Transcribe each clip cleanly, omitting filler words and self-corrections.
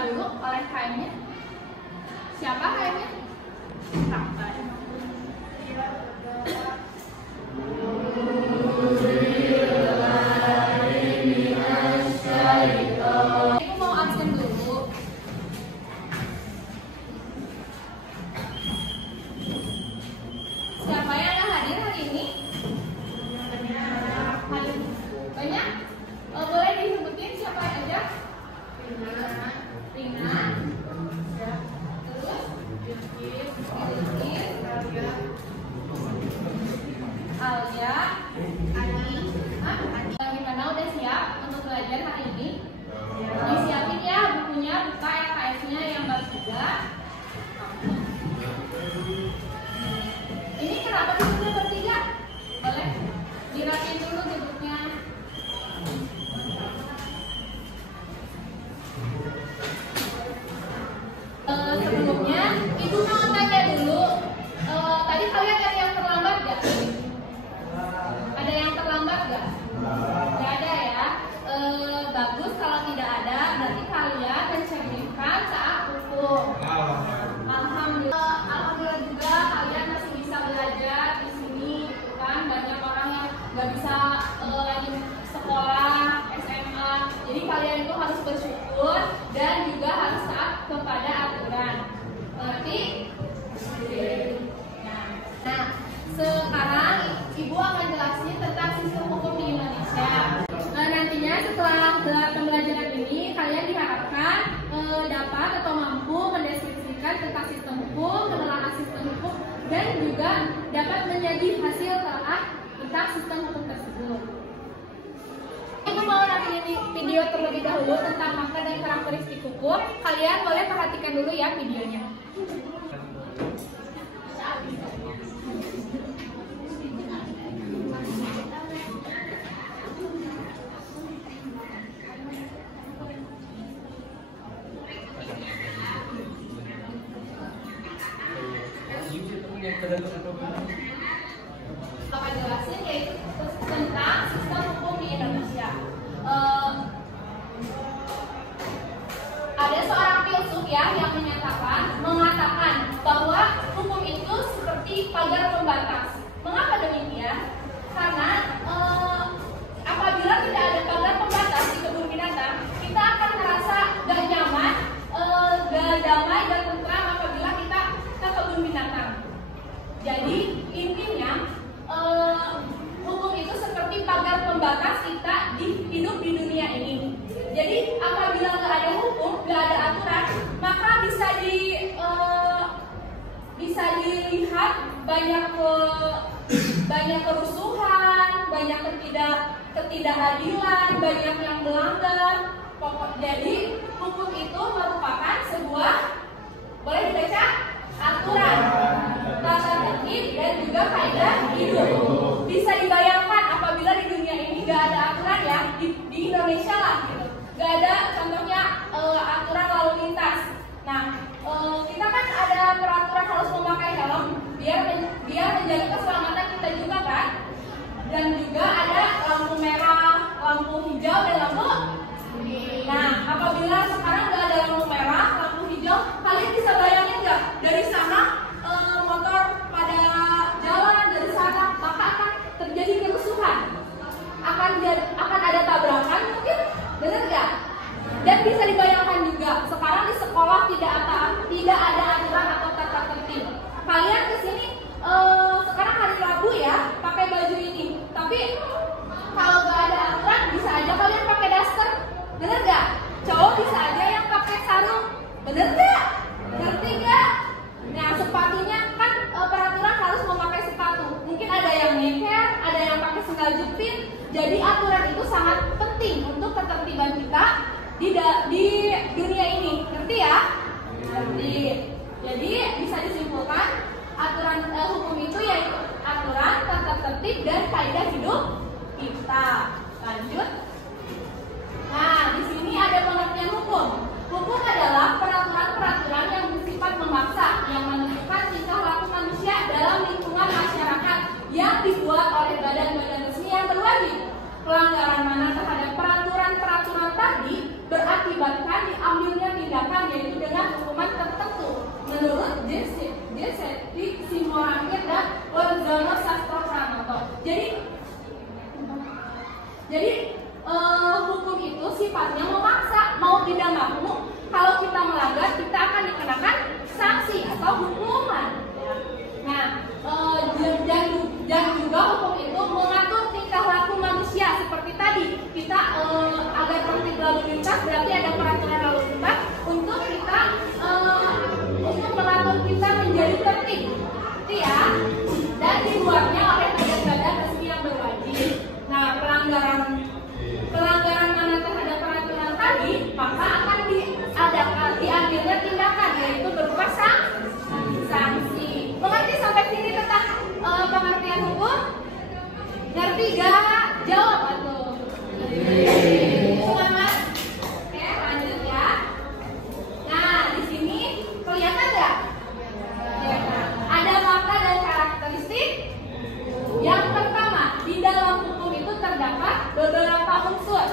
dibuka dulu oleh KM-nya. Siapa KM-nya? Sampai. Aku mau absen dulu. Siapa yang ada hadir hari ini? Banyak? Boleh disebutin siapa aja? Rina. Terus? Alia. Gimana, udah siap untuk belajar hari ini? Disiapin ya bukunya, buka LKS-nya yang baru juga. Ini kenapa duduknya bertiga? Boleh dirapiin dulu duduknya. Sebelumnya ibu mau tanya dulu, tadi kalian ada yang terlambat gak? Ada yang terlambat gak? Gak ada ya. Bagus kalau tidak ada, berarti kalian mencerminkan saat hukum. Alhamdulillah juga kalian masih bisa belajar di sini, kan banyak orang yang nggak bisa lagi sekolah SMA. Jadi kalian itu harus bersyukur dan juga harus taat kepada aturan. Berarti, nah sekarang ibu akan jelasin tentang sistem hukum di Indonesia. Nantinya setelah pembelajaran ini kalian diharapkan dapat atau mampu mendeskripsikan tentang sistem hukum, menelaah sistem hukum, dan juga dapat menjadi hasil telaah tentang sistem hukum tersebut. Ibu mau nonton video terlebih dahulu tentang makna dan karakteristik hukum. Kalian boleh perhatikan dulu ya videonya. Akan jelasin yaitu tentang sistem hukum di Indonesia. Ada seorang filsuf ya yang mengatakan bahwa hukum itu seperti pagar pembatas. Mengapa demikian? Karena apabila tidak ada pagar pembatas di kebun binatang, kita akan merasa gak nyaman, gak damai, gak tentram apabila kita ke kebun binatang. Jadi intinya hukum itu seperti pagar pembatas kita hidup di dunia ini. Jadi apabila nggak ada hukum, nggak ada aturan, maka bisa dilihat banyak kerusuhan, banyak ketidakadilan, banyak yang melanggar. Jadi hukum itu merupakan sebuah, boleh dibaca, aturan, tata tertib, dan juga kaidah hidup. Bisa dibayangkan apabila di dunia ini gak ada aturan ya, di Indonesia lah gitu, gak ada contohnya aturan lalu lintas. Nah, kita kan ada peraturan harus memakai helm biar menjaga keselamatan kita juga kan. Dan juga ada lampu merah, lampu hijau, dan lampu. Nah, apabila sekarang gak ada lampu merah, lampu hijau, kalian bisa bayangin gak dari sana motor pada jalan dari sana, maka akan terjadi kerusuhan, akan ada tabrakan mungkin, benar nggak? Dan bisa dibayangkan juga sekarang di sekolah tidak ada aturan atau tata tertib. Kalian kesini sekarang hari Rabu ya pakai baju ini, tapi kalau nggak ada aturan bisa aja kalian pakai daster, benar nggak? Cowok bisa aja yang pakai sarung, benar nggak? Ngerti nggak? Nah, sepatunya kan peraturan harus memakai sepatu. Mungkin ada yang nyeker, ada yang pakai sendal jepit. Jadi aturan itu sangat penting untuk ketertiban kita di dunia ini. Ngerti ya? Ngerti. Jadi bisa disimpulkan aturan hukum itu yaitu aturan, tata tertib, dan kaidah hidup kita. Lanjut. Nah, di sini ada pengertian hukum. Hukum adalah peraturan-peraturan yang bersifat memaksa, yang menentukan tingkah laku manusia dalam lingkungan masyarakat yang dibuat oleh badan-badan resmi yang berwajib. Pelanggaran mana terhadap peraturan-peraturan tadi berakibatkan diambilnya tindakan melanggar, kita akan dikenakan sanksi atau hukuman. Nah, dan juga hukum itu mengatur tingkah laku manusia seperti tadi. Kita agar tertib lalu lintas, berarti ada peraturan lalu lintas untuk kita untuk mengatur kita menjadi tertib, itu ya. Dan dibuatnya oleh badan-badan resmi yang berwajib. Nah, pelanggaran mana terhadap peraturan tadi, maka akan diambilnya tindakan, yaitu berupa sanksi. Mengerti sampai sini tentang pengertian hukum? Ngerti gak? Jawab atau? Semangat. Oke, lanjut ya. Nah, di sini kelihatan nggak? Ada makna dan karakteristik. Yang pertama, di dalam hukum itu terdapat beberapa unsur.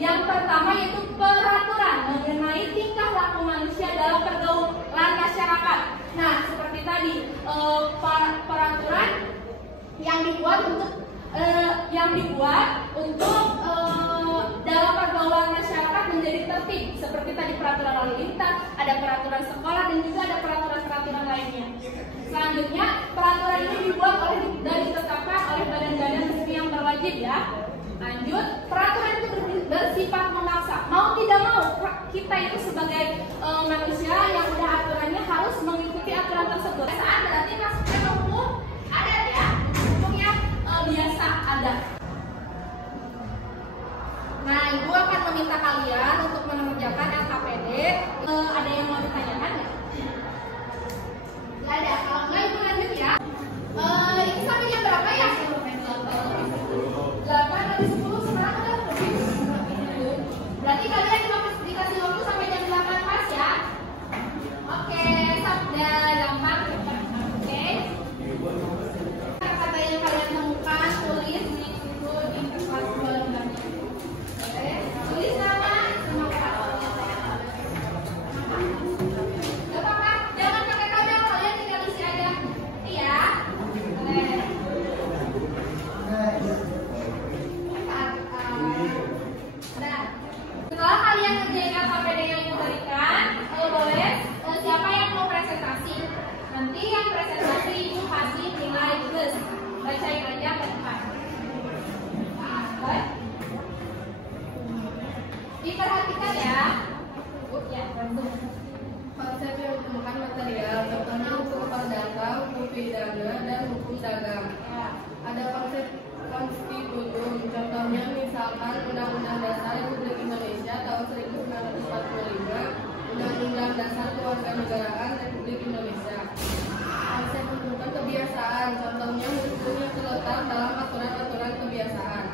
Yang pertama yaitu peraturan mengenai tingkah laku manusia dalam pergaulan masyarakat. Nah, seperti tadi, peraturan yang dibuat untuk dalam pergaulan masyarakat menjadi tertib. Seperti tadi peraturan lalu lintas, ada peraturan sekolah dan juga ada peraturan lainnya. Selanjutnya, peraturan ini dibuat dan ditetapkan oleh badan-badan resmi yang berwajib ya. Lanjut, peraturan itu bersifat memaksa. Mau tidak mau, kita itu sebagai manusia yang udah aturannya harus mengikuti aturan tersebut. Saat berarti masuknya hukum adat ya, hukum yang biasa ada. Nah, Ibu akan meminta kalian untuk mengerjakan LKPD. Ada yang mau ditanyakan nggak? Nggak ada. Kalau nggak, Ibu lanjut ya. Ini sampai jam berapa ya? 8 dari 10 sekarang udah lebih. Berarti kalian dikasih waktu sampai jam 8 pas ya. Oke, udah gampang. Oke. Kata yang kalian temukan, tulis di situ di tempat lembarnya. Oke, tulis nama sama kata. Gak apa-apa, jangan pakai tabel, kalian tinggal isi aja. Iya. Boleh. Setelah kalian ngerjain LKPD yang Ibu berikan, boleh siapa yang mau presentasi? Nanti yang presentasi Ibu kasih nilai plus. Bacain aja ke depan. Diperhatikan ya. Ya, bantu. Konsep yang ditemukan material, contohnya hukum perdata, hukum pidana, dan hukum dagang. Ya. Ada konsep konstitutum, contohnya misalkan Undang-Undang Dasar Republik Indonesia tahun 1945, Undang-Undang Dasar Kewarganegaraan Republik Indonesia. Konsep hukum kebiasaan, contohnya hukum yang terletak dalam aturan-aturan kebiasaan.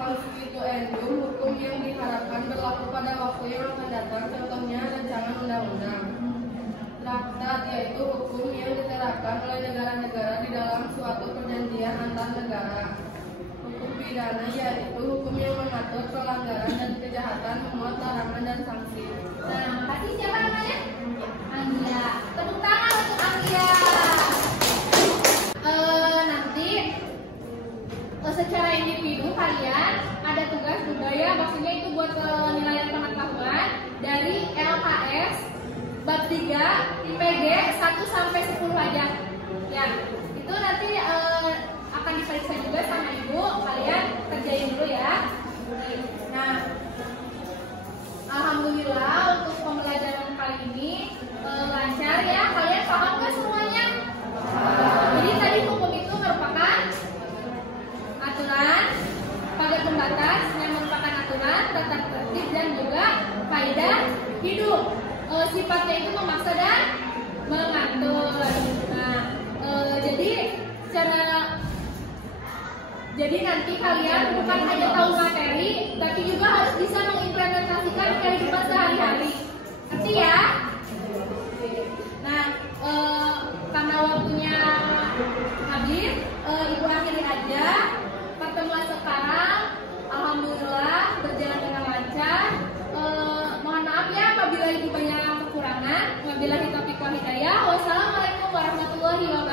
Konstituendum, hukum yang diharapkan berlaku pada waktu yang akan datang, contohnya rancangan undang-undang. Traktat, yaitu hukum yang diterapkan oleh negara-negara di dalam suatu perjanjian antar negara. Hukum pidana, yaitu hukum yang mengatur pelanggaran dan kejahatan, memuat larangan dan sanksi. Nah, makasih. Siapa namanya? Anggia. Tepuk tangan untuk Anggia. Nanti secara individu kalian ada tugas budaya, maksudnya itu buat penilaian pengetahuan dari LKS bab 3 IPG 1 sampai 10 aja. Ya, itu nanti akan diperiksa juga sama Ibu. Kalian kerjain dulu ya. Nah, alhamdulillah untuk pembelajaran kali ini lancar ya. Kalian paham nggak semuanya? Jadi tadi hukum itu merupakan aturan, pagar pembatas yang merupakan aturan, tata tertib dan juga kaidah hidup. Sifatnya itu memaksa dan mengatur. Nah, jadi nanti kalian bukan hanya tahu materi, tapi juga harus bisa mengimplementasikan kehidupan sehari-hari. Ngerti ya? Nah, karena waktunya habis, Ibu akhiri aja pertemuan sekarang. Alhamdulillah berjalan dengan lancar. Mohon maaf ya apabila Ibu banyak kekurangan. Wabillahi taufiq wal hidayah. Wassalamualaikum warahmatullahi wabarakatuh.